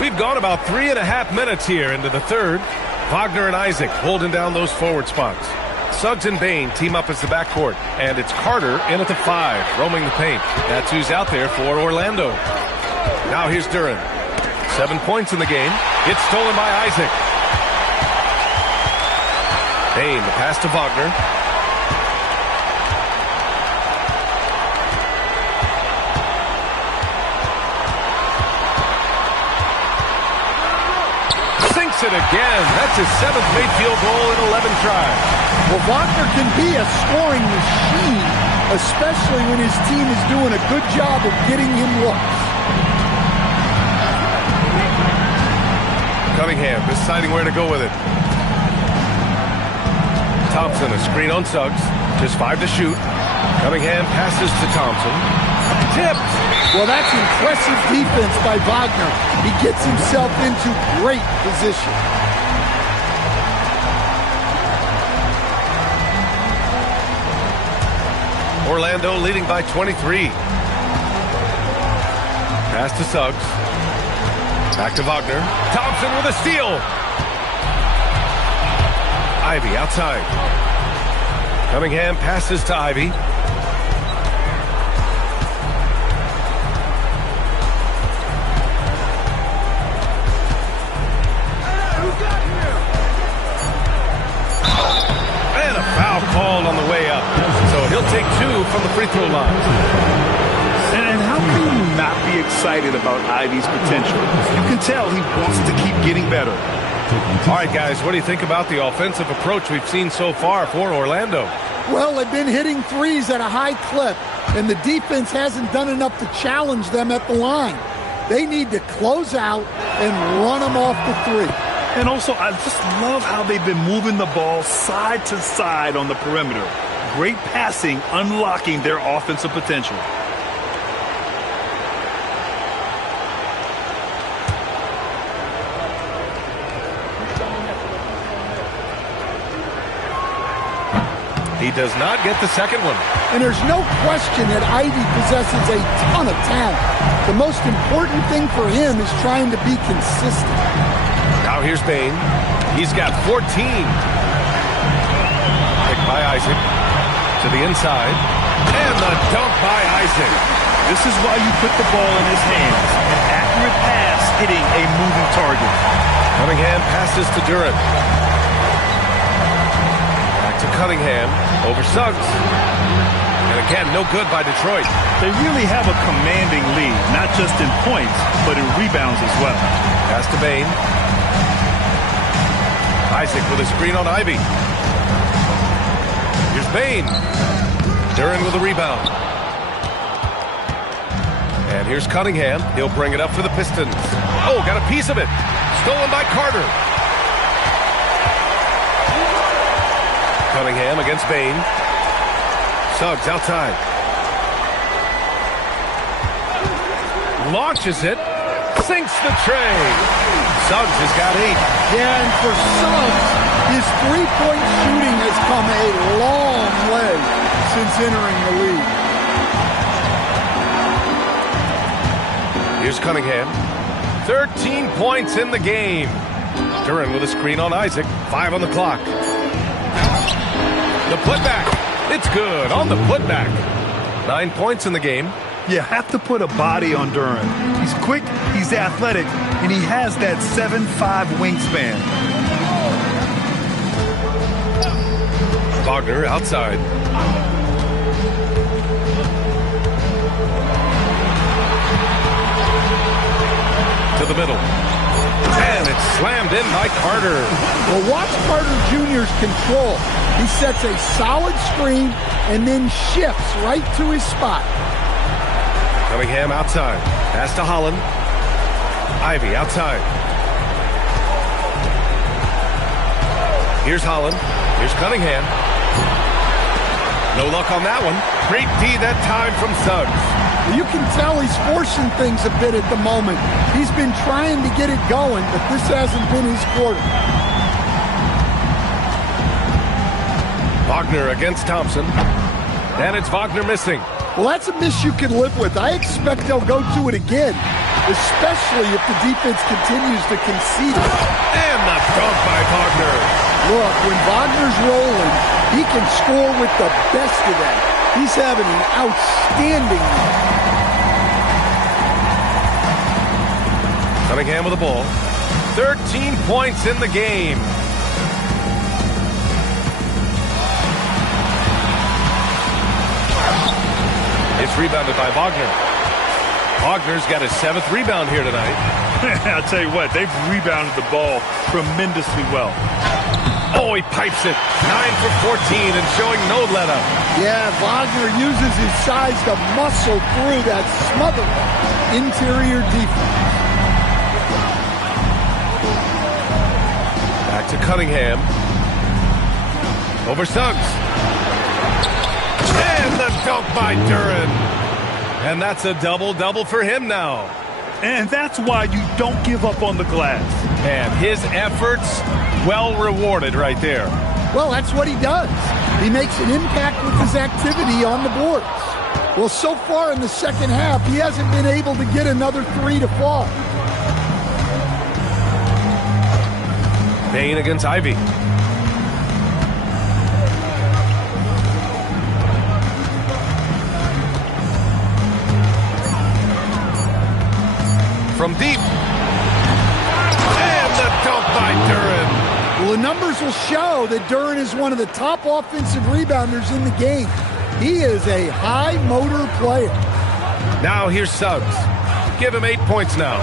We've gone about 3.5 minutes here into the third. Wagner and Isaac holding down those forward spots. Suggs and Bain team up as the backcourt, and it's Carter in at the 5, roaming the paint. That's who's out there for Orlando. Now here's Duren. 7 points in the game. It's stolen by Isaac. Bain, the pass to Wagner. Sinks it again. That's his 7th made field goal in 11 tries. Well, Wagner can be a scoring machine, especially when his team is doing a good job of getting him looks. Cunningham deciding where to go with it. Thompson, a screen on Suggs. Just 5 to shoot. Cunningham passes to Thompson. Tipped. Well, that's impressive defense by Wagner. He gets himself into great position. Orlando leading by 23. Pass to Suggs. Back to Wagner. Thompson with a steal. Ivy outside. Cunningham passes to Ivy. And a foul called on the way up. So he'll take 2 from the free throw line. And how can you not be excited about Ivy's potential? You can tell he wants to keep getting better. All right, guys, what do you think about the offensive approach we've seen so far for Orlando? Well, they've been hitting threes at a high clip, and the defense hasn't done enough to challenge them at the line. They need to close out and run them off the three. And also, I just love how they've been moving the ball side to side on the perimeter. Great passing, unlocking their offensive potential. He does not get the second one. And there's no question that Ivy possesses a ton of talent. The most important thing for him is trying to be consistent. Now here's Bain. He's got 14. Picked by Isaac. To the inside. And the dunk by Isaac. This is why you put the ball in his hands. An accurate pass hitting a moving target. Cunningham passes to Duren. To Cunningham over Suggs. And again, no good by Detroit. They really have a commanding lead, not just in points, but in rebounds as well. Pass to Bain. Isaac with a screen on Ivy. Here's Bain. Duren with a rebound. And here's Cunningham. He'll bring it up for the Pistons. Oh, got a piece of it. Stolen by Carter. Cunningham against Bain. Suggs outside. Launches it. Sinks the tray. Suggs has got 8. Yeah, and for Suggs, his three-point shooting has come a long way since entering the league. Here's Cunningham. 13 points in the game. Duren with a screen on Isaac. 5 on the clock. The putback. It's good on the putback. 9 points in the game. You have to put a body on Duren. He's quick, he's athletic, and he has that 7'5" wingspan. Wagner outside. To the middle. And it's slammed in by Carter. Well, watch Carter Jr.'s control. He sets a solid screen and then shifts right to his spot. Cunningham outside. Pass to Holland. Ivy outside. Here's Holland. Here's Cunningham. No luck on that one. Great D that time from Suggs. You can tell he's forcing things a bit at the moment. He's been trying to get it going, but this hasn't been his quarter. Wagner against Thompson. And it's Wagner missing. Well, that's a miss you can live with. I expect they'll go to it again. especially if the defense continues to concede it. And the dunk by Wagner. Look, when Wagner's rolling, he can score with the best of them. He's having an outstanding night. Cunningham with the ball. 13 points in the game. It's rebounded by Wagner. Wagner's got his 7th rebound here tonight. I'll tell you what, they've rebounded the ball tremendously well. Oh, he pipes it. 9 for 14 and showing no let-up. Yeah, Wagner uses his size to muscle through that smothered interior defense. Back to Cunningham. Over Suggs. And the dunk by Duren. And that's a double-double for him now. And that's why you don't give up on the glass. And his efforts, well rewarded right there. Well, that's what he does. He makes an impact with his activity on the boards. Well, so far in the second half, he hasn't been able to get another 3 to fall. Bain against Ivy. From deep. And the dunk by Duren. Well, the numbers will show that Duren is one of the top offensive rebounders in the game. He is a high-motor player. Now here's Suggs. Give him 8 points now.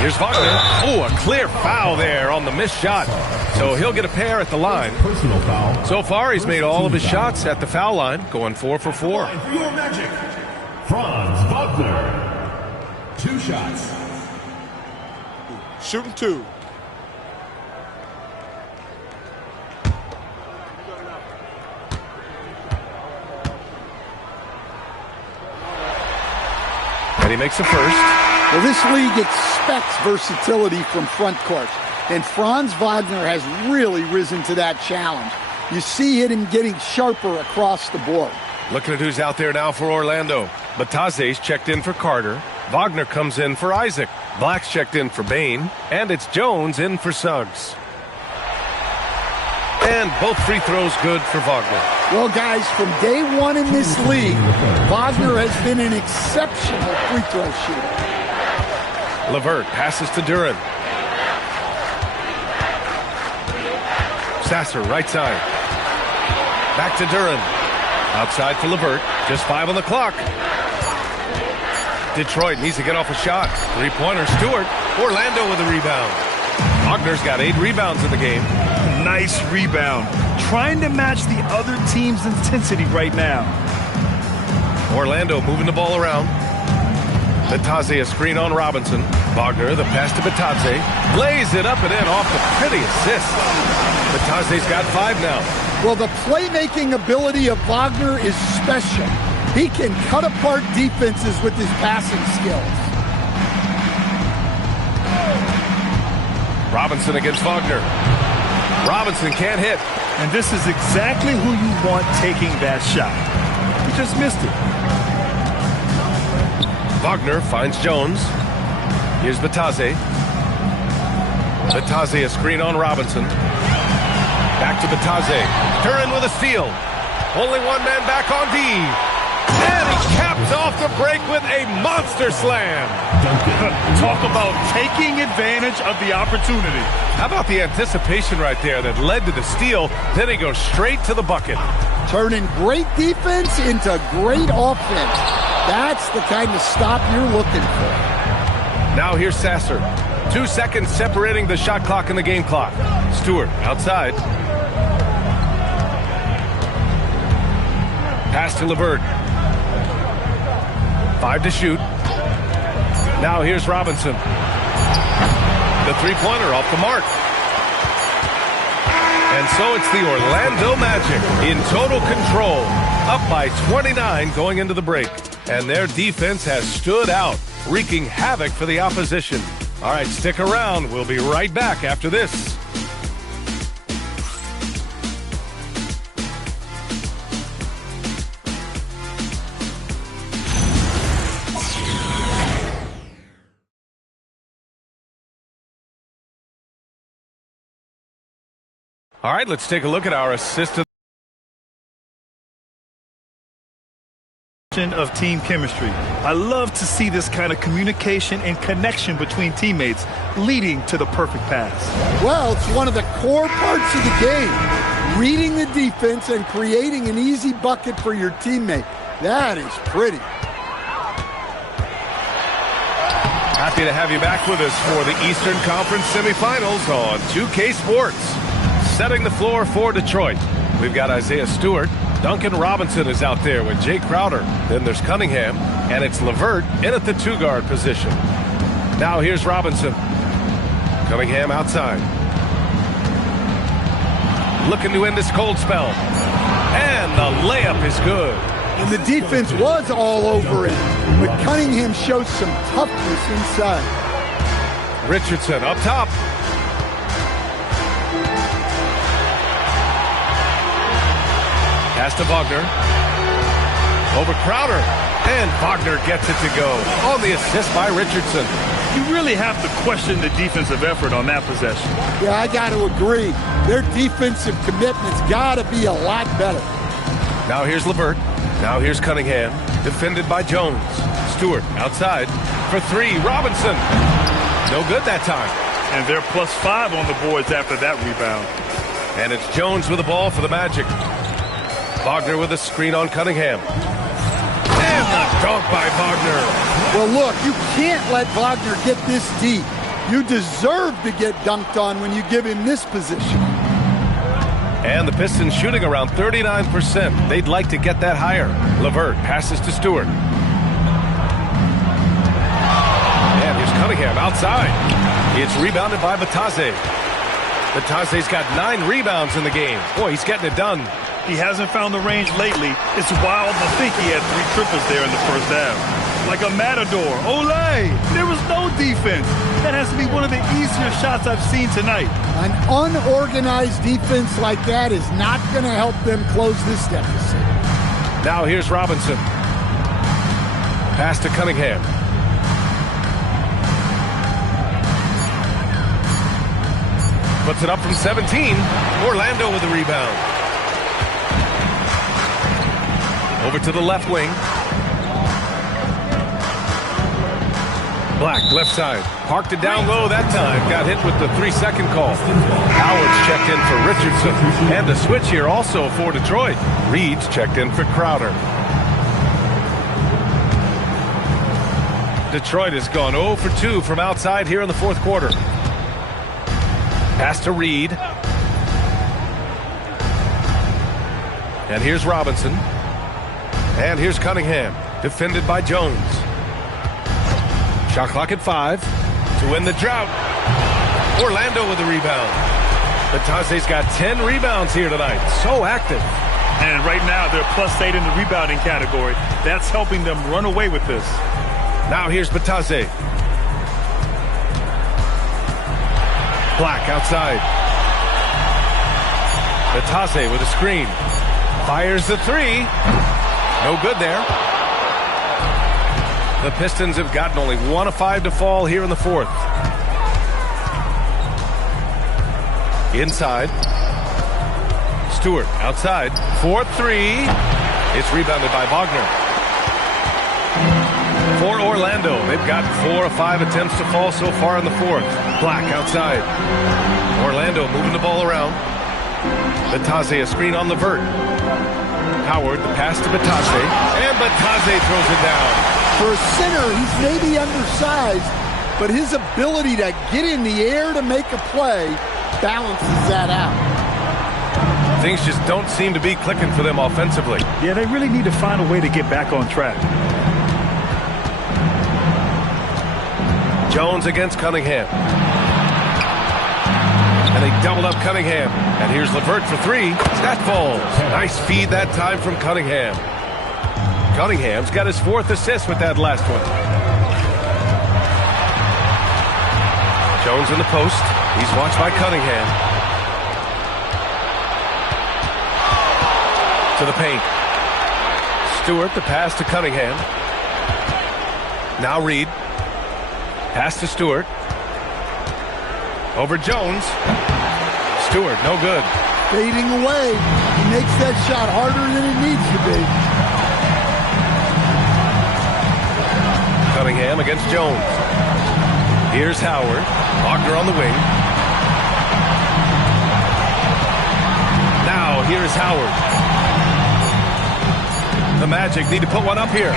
Here's Wagner. Oh, a clear foul there on the missed shot. So he'll get a pair at the line. Personal foul. So far, he's made all of his shots at the foul line, going 4 for 4. For your Magic, Franz Wagner. 2 shots. Shooting 2. And he makes the first. Well, this league expects versatility from front court, and Franz Wagner has really risen to that challenge. You see him getting sharper across the board. Looking at who's out there now for Orlando. Bataze's checked in for Carter. Wagner comes in for Isaac. Black's checked in for Bain. And it's Jones in for Suggs. And both free throws good for Wagner. Well, guys, from day one in this league, Wagner has been an exceptional free throw shooter. LeVert passes to Duren. Sasser, right side. Back to Duren. Outside for LeVert. Just 5 on the clock. Detroit needs to get off a shot. 3-pointer. Stewart. Orlando with a rebound. Wagner's got 8 rebounds in the game. Nice rebound. Trying to match the other team's intensity right now. Orlando moving the ball around. Bataze, a screen on Robinson. Wagner, the pass to Bataze. Lays it up and in off the pretty assist. Bataze's got 5 now. Well, the playmaking ability of Wagner is special. He can cut apart defenses with his passing skills. Robinson against Wagner. Robinson can't hit. And this is exactly who you want taking that shot. He just missed it. Wagner finds Jones. Here's Bataze. Bataze, a screen on Robinson. Back to Bataze. Duren with a steal. Only one man back on D. And he caps off the break with a monster slam. Talk about taking advantage of the opportunity. How about the anticipation right there that led to the steal? Then he goes straight to the bucket. Turning great defense into great offense. That's the kind of stop you're looking for. Now here's Sasser. 2 seconds separating the shot clock and the game clock. Stewart outside. Pass to LeVert. 5 to shoot. Now here's Robinson. The 3-pointer off the mark. And so it's the Orlando Magic in total control. Up by 29 going into the break. And their defense has stood out, wreaking havoc for the opposition. All right, stick around. We'll be right back after this. All right, let's take a look at our assist of team chemistry. I love to see this kind of communication and connection between teammates leading to the perfect pass. Well, it's one of the core parts of the game. Reading the defense and creating an easy bucket for your teammate. That is pretty. Happy to have you back with us for the Eastern Conference semifinals on 2K Sports. Setting the floor for Detroit, we've got Isaiah Stewart. Duncan Robinson is out there with Jay Crowder. Then there's Cunningham, and it's LeVert in at the two-guard position. Now here's Robinson. Cunningham outside. Looking to end this cold spell. And the layup is good. And the defense was all over it, but Cunningham shows some toughness inside. Richardson up top. Pass to Wagner. Over Crowder. And Wagner gets it to go. On the assist by Richardson. You really have to question the defensive effort on that possession. Yeah, I got to agree. Their defensive commitment's got to be a lot better. Now here's LeVert. Now here's Cunningham. Defended by Jones. Stewart outside for three. Robinson. No good that time. And they're +5 on the boards after that rebound. And it's Jones with the ball for the Magic. Wagner with a screen on Cunningham. And the dunk by Wagner. Well, look, you can't let Wagner get this deep. You deserve to get dunked on when you give him this position. And the Pistons shooting around 39%. They'd like to get that higher. LeVert passes to Stewart. And here's Cunningham outside. It's rebounded by Batase. Batase's got 9 rebounds in the game. Boy, he's getting it done. He hasn't found the range lately. It's wild to think he had 3 triples there in the first half. Like a matador. Olay! There was no defense. That has to be one of the easier shots I've seen tonight. An unorganized defense like that is not going to help them close this deficit. Now here's Robinson. Pass to Cunningham. Puts it up from 17. Orlando with the rebound. Over to the left wing. Black, left side. Parked it down low that time. Got hit with the 3-second call. Howard's checked in for Richardson. And the switch here also for Detroit. Reed's checked in for Crowder. Detroit has gone 0 for 2 from outside here in the fourth quarter. Pass to Reed. And here's Robinson. And here's Cunningham. Defended by Jones. Shot clock at 5 to win the drought. Orlando with the rebound. Batase's got 10 rebounds here tonight. So active. And right now they're +8 in the rebounding category. That's helping them run away with this. Now here's Batase. Black outside. Batase with a screen. Fires the 3. No good there. The Pistons have gotten only 1 of 5 to fall here in the fourth. Inside. Stewart outside. 4-3. It's rebounded by Wagner. For Orlando, they've got 4 of 5 attempts to fall so far in the fourth. Black outside. Orlando moving the ball around. Batase a screen on LeVert. Howard, the pass to Batase. And Batase throws it down. For a center, he's maybe undersized, but his ability to get in the air to make a play balances that out. Things just don't seem to be clicking for them offensively. Yeah, they really need to find a way to get back on track. Jones against Cunningham. And they doubled up Cunningham. And here's LeVert for 3. That falls. Nice feed that time from Cunningham. Cunningham's got his 4th assist with that last one. Jones in the post. He's watched by Cunningham. To the paint. Stewart, the pass to Cunningham. Now Reed. Pass to Stewart. Over Jones. Stewart, no good. fading away. He makes that shot harder than it needs to be. Cunningham against Jones. Here's Howard. Wagner on the wing. Now here's Howard. The Magic need to put one up here.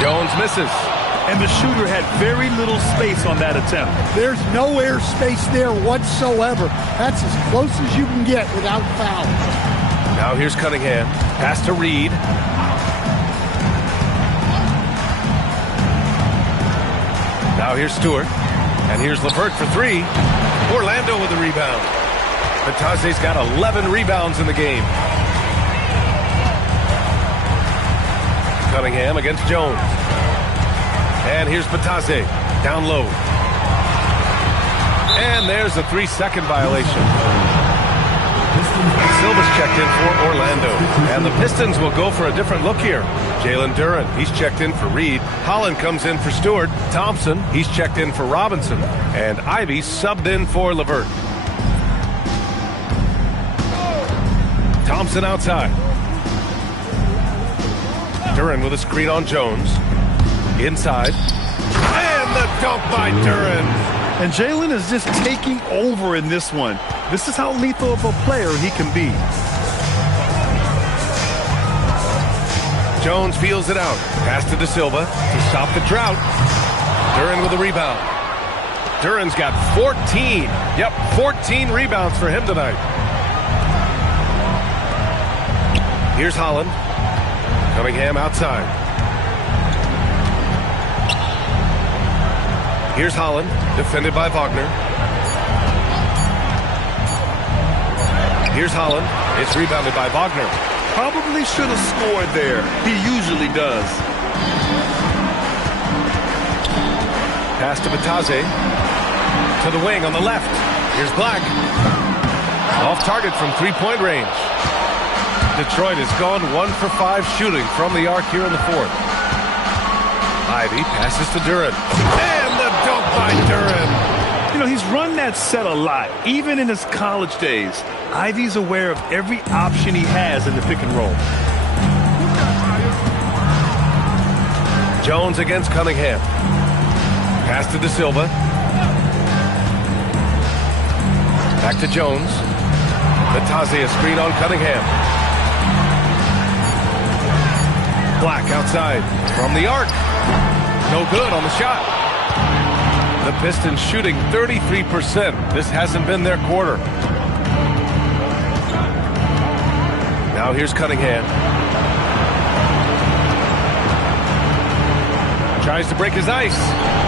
Jones misses. And the shooter had very little space on that attempt. There's no air space there whatsoever. That's as close as you can get without foul. Now here's Cunningham. Pass to Reed. Now here's Stewart. And here's LeVert for three. Orlando with the rebound. Batase's got 11 rebounds in the game. Cunningham against Jones. And here's Batase, down low. And there's a 3-second violation. Silva's checked in for Orlando. And the Pistons will go for a different look here. Jalen Duren, he's checked in for Reed. Holland comes in for Stewart. Thompson, he's checked in for Robinson. And Ivy subbed in for LeVert. Thompson outside. Duren with a screen on Jones. Inside. And the dunk by Duren. And Jalen is just taking over in this one. This is how lethal of a player he can be. Jones feels it out. Pass to De Silva to stop the drought. Duren with a rebound. Duren's got 14. Yep, 14 rebounds for him tonight. Here's Holland. Cunningham outside. Here's Holland, defended by Wagner. Here's Holland. It's rebounded by Wagner. Probably should have scored there. He usually does. Pass to Batase. To the wing on the left. Here's Black. Off target from three-point range. Detroit has gone 1 for 5 shooting from the arc here in the fourth. Ivy passes to Duren. And the dunk by Duren. You know, he's run that set a lot, even in his college days. Ivy's aware of every option he has in the pick and roll. Jones against Cunningham. Pass to De Silva. Back to Jones. Batase a screen on Cunningham. Black outside from the arc. No good on the shot. The Pistons shooting 33%. This hasn't been their quarter. Now here's Cunningham. Tries to break his ice.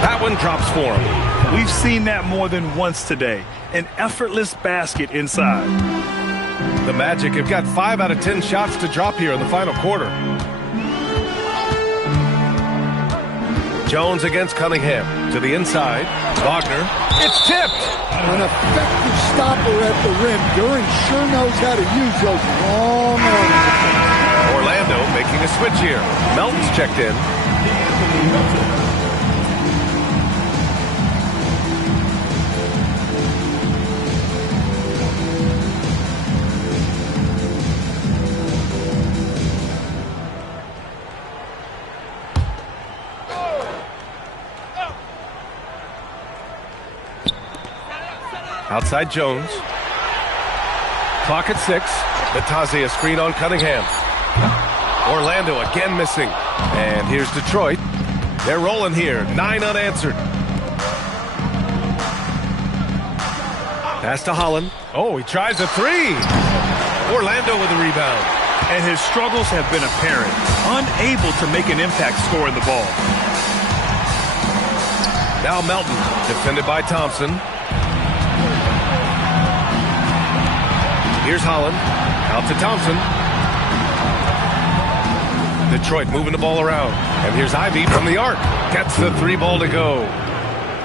That one drops for him. We've seen that more than once today. An effortless basket inside. The Magic have got 5 out of 10 shots to drop here in the final quarter. Jones against Cunningham. To the inside. Wagner. It's tipped. An effective stopper at the rim. Duren sure knows how to use those long arms. Orlando making a switch here. Melton's checked in. Outside Jones. Clock at 6. Batase a screen on Cunningham. Orlando again missing. And here's Detroit. They're rolling here. 9 unanswered. Pass to Holland. Oh, he tries a 3. Orlando with a rebound. And his struggles have been apparent. Unable to make an impact scoring the ball. Now Melton, defended by Thompson. Here's Holland. Out to Thompson. Detroit moving the ball around. And here's Ivy from the arc. Gets the 3 ball to go.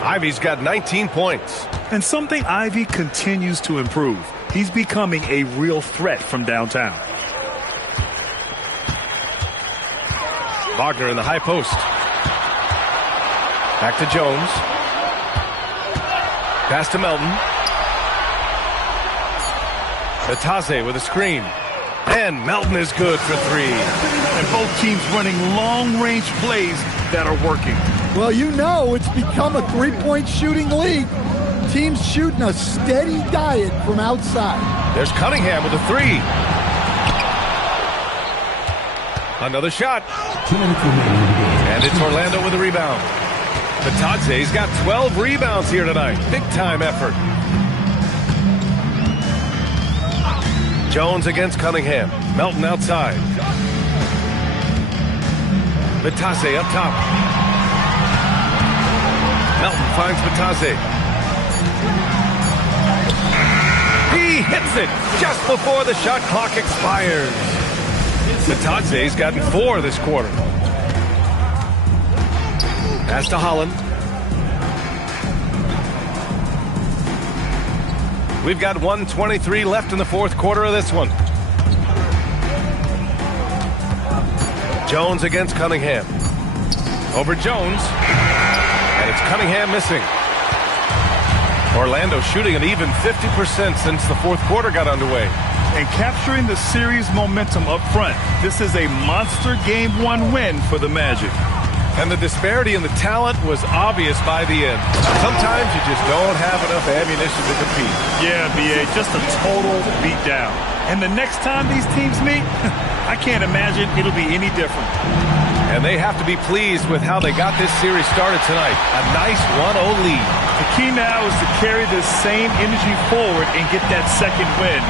Ivy's got 19 points. And something Ivy continues to improve. He's becoming a real threat from downtown. Wagner in the high post. Back to Jones. Pass to Melton. Vitase with a screen. And Melton is good for three. And both teams running long-range plays that are working. Well, you know it's become a three-point shooting league. Teams shooting a steady diet from outside. There's Cunningham with a three. Another shot. And it's Orlando with a rebound. Vitase's got 12 rebounds here tonight. Big-time effort. Jones against Cunningham. Melton outside. Vitase up top. Melton finds Vitase. He hits it just before the shot clock expires. Vitase's gotten 4 this quarter. Pass to Holland. We've got 1:23 left in the fourth quarter of this one. Jones against Cunningham. Over Jones. And it's Cunningham missing. Orlando shooting an even 50% since the fourth quarter got underway. And capturing the series momentum up front. This is a monster Game 1 win for the Magic. And the disparity in the talent was obvious by the end. Sometimes you just don't have enough ammunition to compete. Yeah, B.A., just a total beatdown. And the next time these teams meet, I can't imagine it'll be any different. And they have to be pleased with how they got this series started tonight. A nice 1-0 lead. The key now is to carry this same energy forward and get that second win.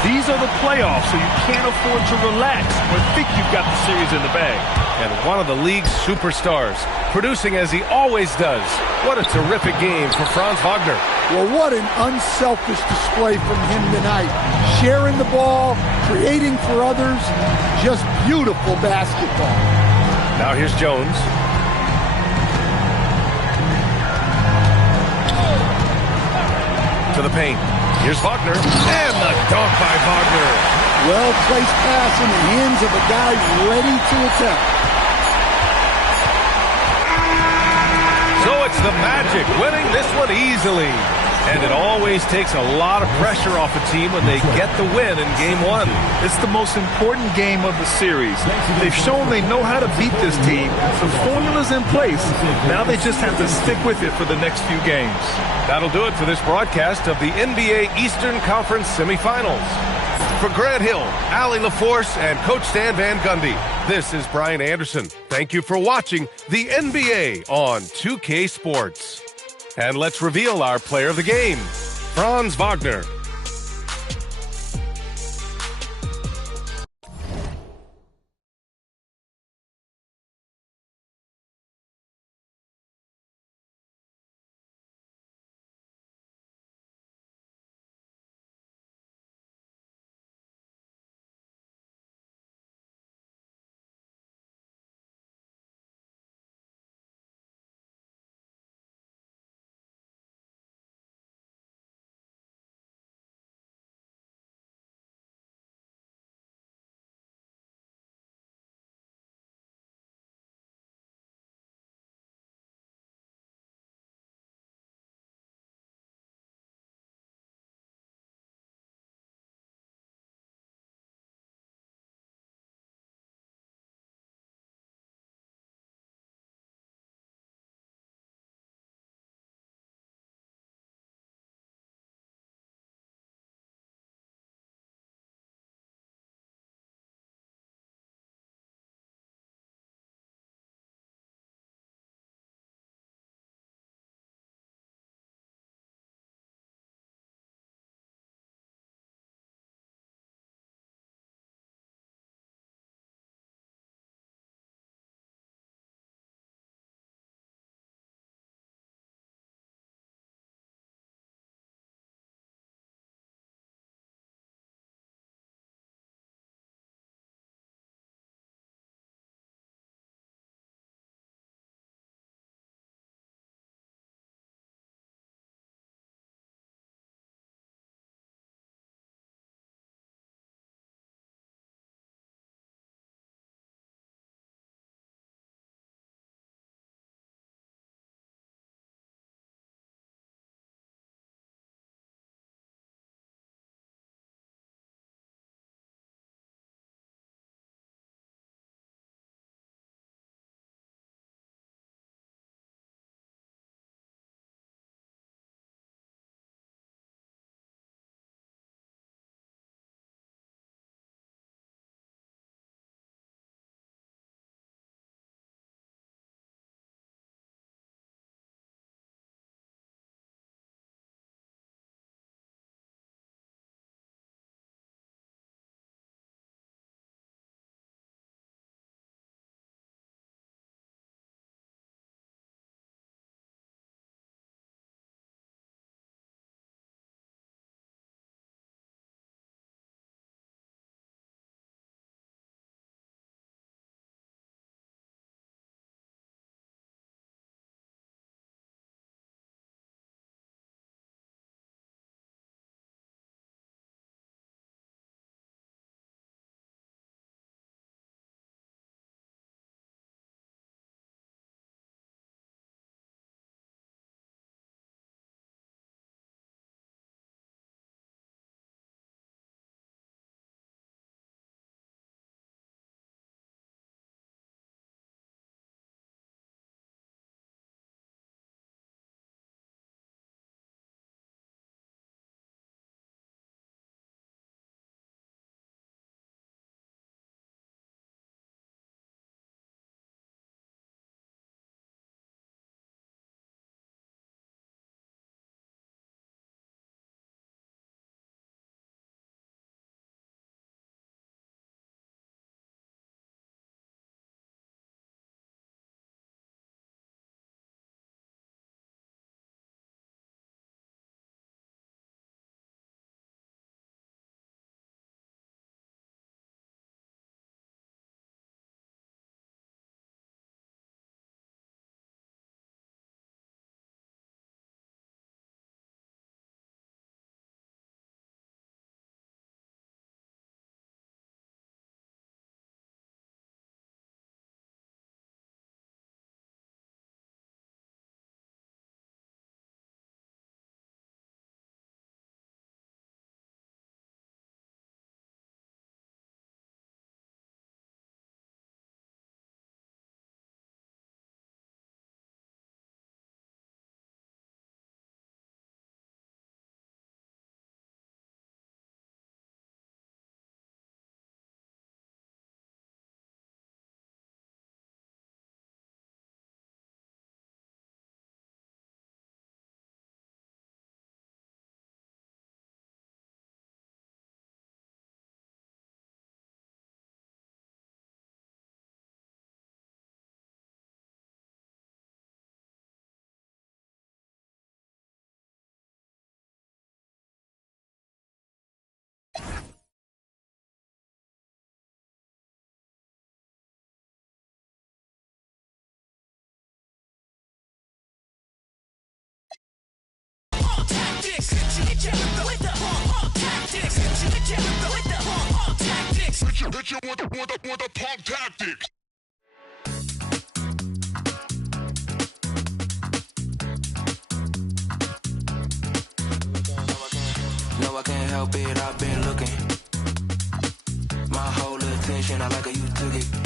These are the playoffs, so you can't afford to relax or think you've got the series in the bag. And one of the league's superstars, producing as he always does. What a terrific game for Franz Wagner. Well, what an unselfish display from him tonight. Sharing the ball, creating for others, just beautiful basketball. Now here's Jones. To the paint. Here's Wagner. And the dunk by Wagner. Well-placed pass in the hands of a guy ready to attack. So it's the Magic winning this one easily. And it always takes a lot of pressure off a team when they get the win in Game 1. It's the most important game of the series. They've shown they know how to beat this team. The formula's in place. Now they just have to stick with it for the next few games. That'll do it for this broadcast of the NBA Eastern Conference semifinals. For Grant Hill, Allie LaForce, and Coach Stan Van Gundy, this is Brian Anderson. Thank you for watching the NBA on 2K Sports. And let's reveal our player of the game, Franz Wagner. tactics. Hit ya with the pump tactics. Hit ya with the pump tactics. Hit you with the pump tactics. No, I can't help it, I've been looking. My whole attention, I like how you took it.